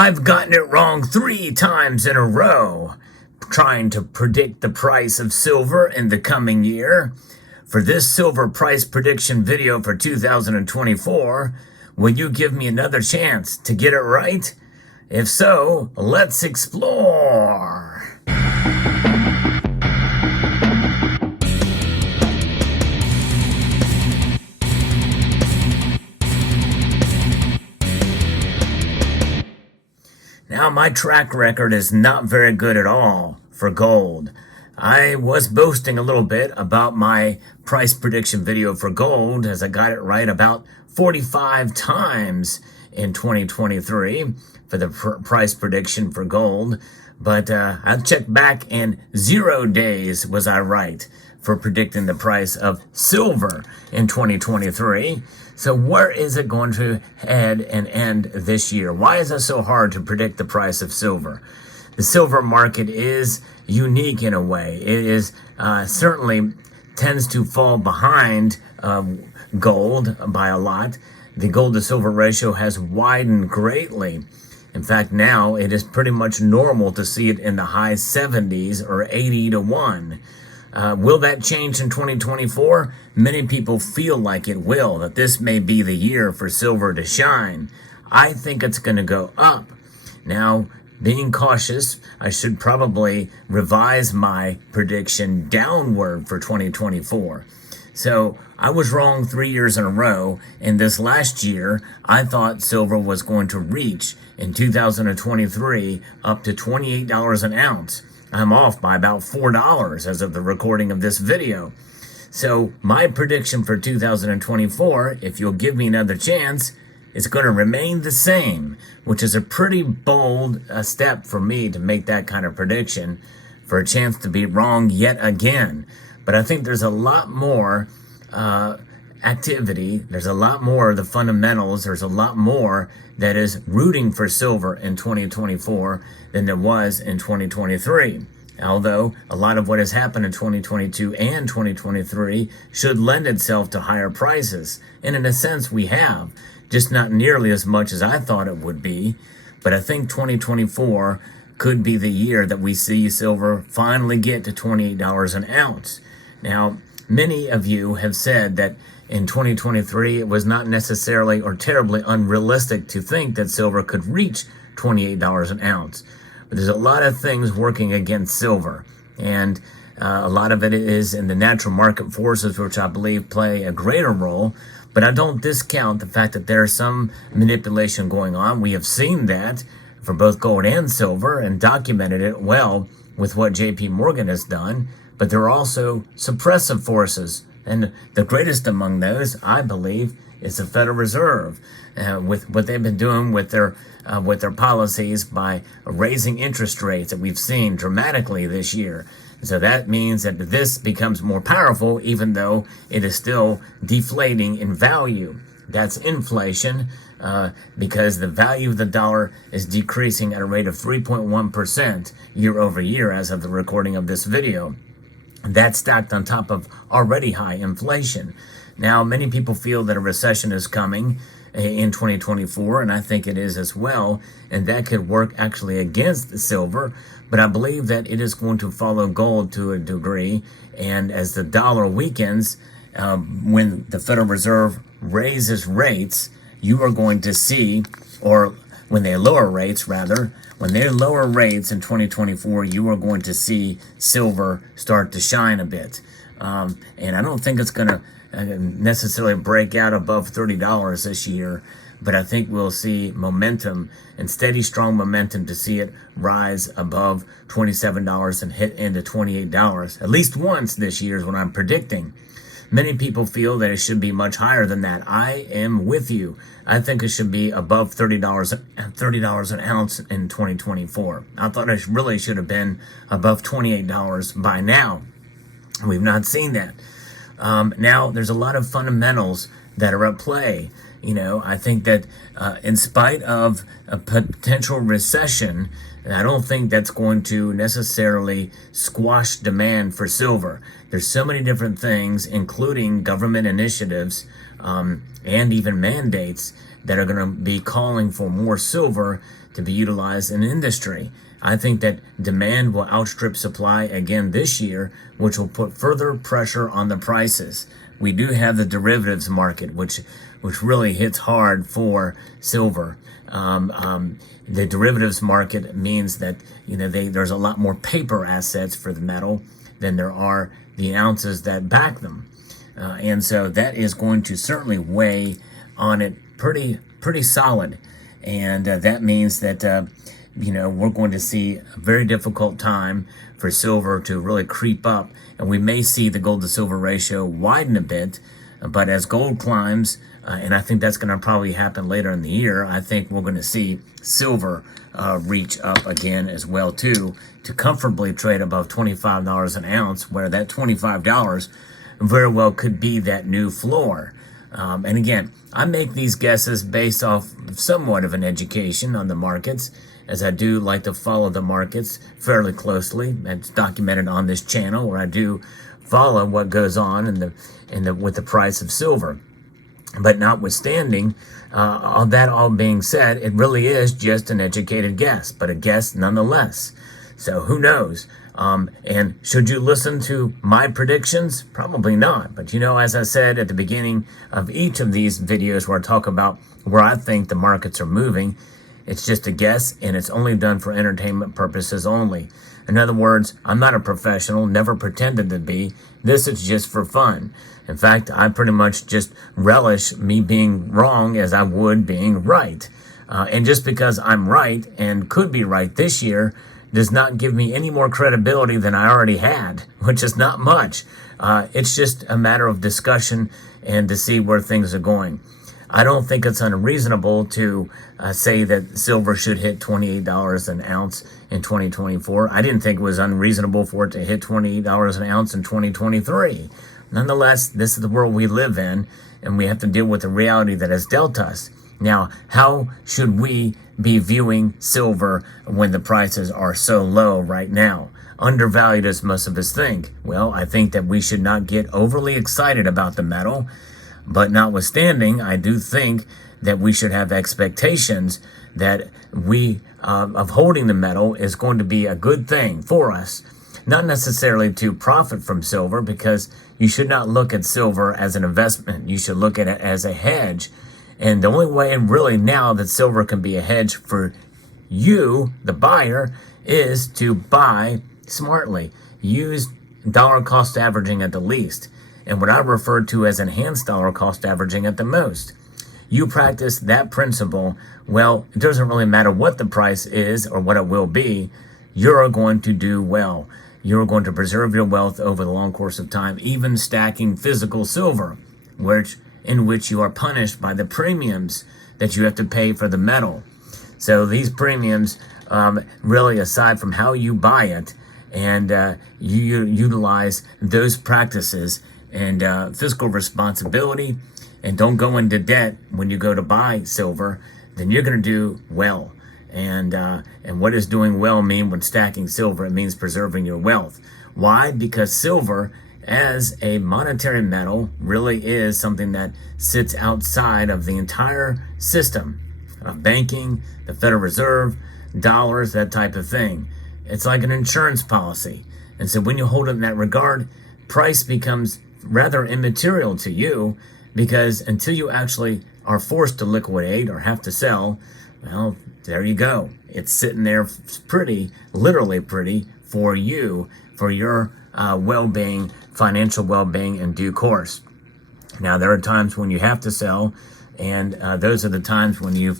I've gotten it wrong 3 times in a row, trying to predict the price of silver in the coming year. For this silver price prediction video for 2024, will you give me another chance to get it right? If so, let's explore. Now, my track record is not very good at all for gold. I was boasting a little bit about my price prediction video for gold, as I got it right about 45 times in 2023 for the price prediction for gold. But I checked back, and 0 days was I right for predicting the price of silver in 2023. So where is it going to head and end this year? Why is it so hard to predict the price of silver? The silver market is unique in a way. It is certainly tends to fall behind gold by a lot. The gold to silver ratio has widened greatly. In fact, now it is pretty much normal to see it in the high 70s or 80 to 1. Will that change in 2024? Many people feel like it will, that this may be the year for silver to shine. I think it's going to go up. Now, being cautious, I should probably revise my prediction downward for 2024. So I was wrong 3 years in a row, and this last year, I thought silver was going to reach in 2023 up to $28 an ounce. I'm off by about $4 as of the recording of this video. So my prediction for 2024, if you'll give me another chance, is going to remain the same, which is a pretty bold step for me to make that kind of prediction, for a chance to be wrong yet again. But I think there's a lot more activity. There's a lot more of the fundamentals. There's a lot more that is rooting for silver in 2024 than there was in 2023. Although a lot of what has happened in 2022 and 2023 should lend itself to higher prices. And in a sense, we have, just not nearly as much as I thought it would be. But I think 2024 could be the year that we see silver finally get to $28 an ounce. Now, many of you have said that in 2023, it was not necessarily or terribly unrealistic to think that silver could reach $28 an ounce. But there's a lot of things working against silver, and a lot of it is in the natural market forces, which I believe play a greater role. But I don't discount the fact that there's some manipulation going on. We have seen that for both gold and silver and documented it well with what JP Morgan has done. But there are also suppressive forces. And the greatest among those, I believe, is the Federal Reserve, with what they've been doing with their policies by raising interest rates that we've seen dramatically this year. So that means that this becomes more powerful, even though it is still deflating in value. That's inflation, because the value of the dollar is decreasing at a rate of 3.1% year over year as of the recording of this video. That's stacked on top of already high inflation. Now, many people feel that a recession is coming in 2024, and I think it is as well, and that could work actually against silver, but I believe that it is going to follow gold to a degree, and as the dollar weakens, when the Federal Reserve raises rates, you are going to see, or when they lower rates rather, when they lower rates in 2024, you are going to see silver start to shine a bit. And I don't think it's going to necessarily break out above $30 this year, but I think we'll see momentum and steady, strong momentum to see it rise above $27 and hit into $28. At least once this year is what I'm predicting. Many people feel that it should be much higher than that. I am with you. I think it should be above $30 an ounce in 2024. I thought it really should have been above $28 by now. We've not seen that. Now, there's a lot of fundamentals that are at play. You know, I think that in spite of a potential recession, I don't think that's going to necessarily squash demand for silver. There's so many different things, including government initiatives and even mandates, that are going to be calling for more silver to be utilized in industry. I think that demand will outstrip supply again this year, which will put further pressure on the prices. We do have the derivatives market, which really hits hard for silver. The derivatives market means that there's a lot more paper assets for the metal than there are the ounces that back them, and so that is going to certainly weigh on it pretty solid, and that means that we're going to see a very difficult time for silver to really creep up, and we may see the gold to silver ratio widen a bit. But as gold climbs, and I think that's going to probably happen later in the year, I think we're going to see silver reach up again as well too, to comfortably trade above $25 an ounce, where that $25 very well could be that new floor. And again, I make these guesses based off somewhat of an education on the markets, as I do like to follow the markets fairly closely. It's documented on this channel, where I do follow what goes on with the price of silver. But notwithstanding all that all being said, it really is just an educated guess, but a guess nonetheless. So who knows? And should you listen to my predictions? Probably not. But as I said at the beginning of each of these videos where I talk about where I think the markets are moving, it's just a guess, and it's only done for entertainment purposes only. In other words, I'm not a professional, never pretended to be. This is just for fun. In fact, I pretty much just relish me being wrong as I would being right. And just because I'm right and could be right this year does not give me any more credibility than I already had, which is not much. It's just a matter of discussion and to see where things are going. I don't think it's unreasonable to say that silver should hit $28 an ounce in 2024. I didn't think it was unreasonable for it to hit $28 an ounce in 2023. Nonetheless, this is the world we live in, and we have to deal with the reality that has dealt us. Now, how should we be viewing silver when the prices are so low right now? Undervalued as most of us think. Well, I think that we should not get overly excited about the metal. But notwithstanding, I do think that we should have expectations that of holding the metal is going to be a good thing for us. Not necessarily to profit from silver, because you should not look at silver as an investment. You should look at it as a hedge. And the only way really now that silver can be a hedge for you, the buyer, is to buy smartly. Use dollar cost averaging at the least, and what I refer to as enhanced dollar cost averaging at the most. You practice that principle, well, it doesn't really matter what the price is or what it will be, you're going to do well. You're going to preserve your wealth over the long course of time, even stacking physical silver, in which you are punished by the premiums that you have to pay for the metal. So these premiums, really, aside from how you buy it, and you utilize those practices and fiscal responsibility, and don't go into debt when you go to buy silver, then you're going to do well. And what does doing well mean when stacking silver? It means preserving your wealth. Why? Because silver, as a monetary metal, really is something that sits outside of the entire system of banking, the Federal Reserve, dollars, that type of thing. It's like an insurance policy. And so when you hold it in that regard, price becomes rather immaterial to you, because until you actually are forced to liquidate or have to sell, well, there you go. It's sitting there pretty, literally pretty, for you, for your well-being, financial well-being in due course. Now, there are times when you have to sell, and those are the times when you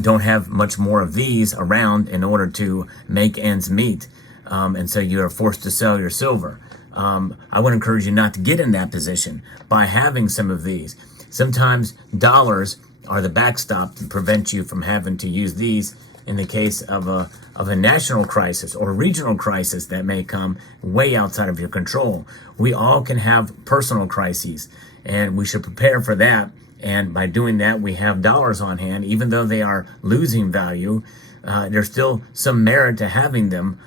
don't have much more of these around in order to make ends meet. And so you are forced to sell your silver. I would encourage you not to get in that position by having some of these. Sometimes dollars are the backstop to prevent you from having to use these in the case of a national crisis or regional crisis that may come way outside of your control. We all can have personal crises, and we should prepare for that. And by doing that, we have dollars on hand. Even though they are losing value, there's still some merit to having them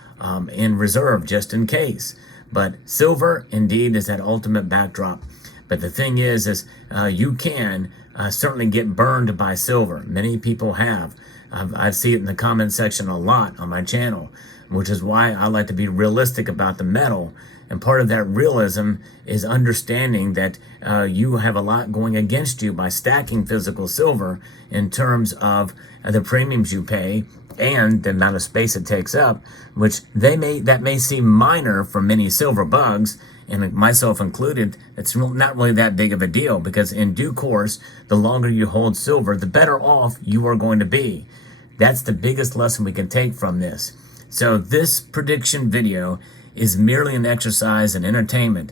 in reserve just in case. But silver, indeed, is that ultimate backdrop. But the thing is you can certainly get burned by silver. Many people have. I see it in the comment section a lot on my channel, which is why I like to be realistic about the metal. And part of that realism is understanding that you have a lot going against you by stacking physical silver in terms of the premiums you pay and the amount of space it takes up, which that may seem minor for many silver bugs, and myself included. It's not really that big of a deal, because in due course, the longer you hold silver, the better off you are going to be. That's the biggest lesson we can take from this. So this prediction video is merely an exercise in entertainment,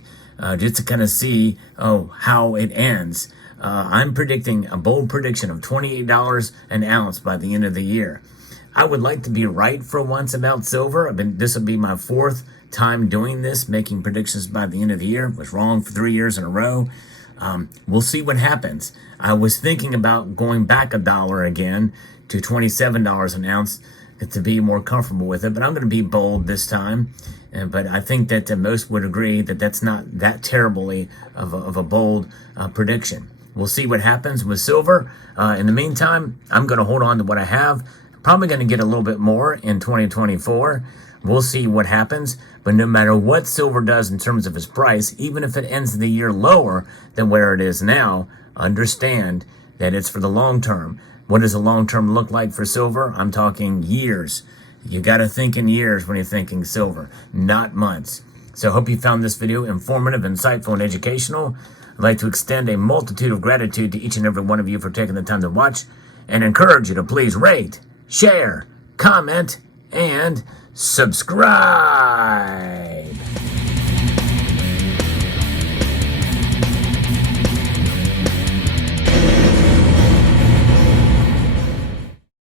just to kind of see how it ends. I'm predicting a bold prediction of $28 an ounce by the end of the year. I would like to be right for once about silver. This will be my 4th time doing this, making predictions by the end of the year. Was wrong for 3 years in a row. We'll see what happens. I was thinking about going back $1 again to $27 an ounce to be more comfortable with it, but I'm going to be bold this time. But I think that most would agree that that's not that terribly of a bold prediction. We'll see what happens with silver. In the meantime, I'm going to hold on to what I have. Probably going to get a little bit more in 2024. We'll see what happens. But no matter what silver does in terms of its price, even if it ends the year lower than where it is now, understand that it's for the long term. What does the long term look like for silver? I'm talking years. You got to think in years when you're thinking silver, not months. So I hope you found this video informative, insightful, and educational. I'd like to extend a multitude of gratitude to each and every one of you for taking the time to watch, and encourage you to please rate, share, comment, and subscribe.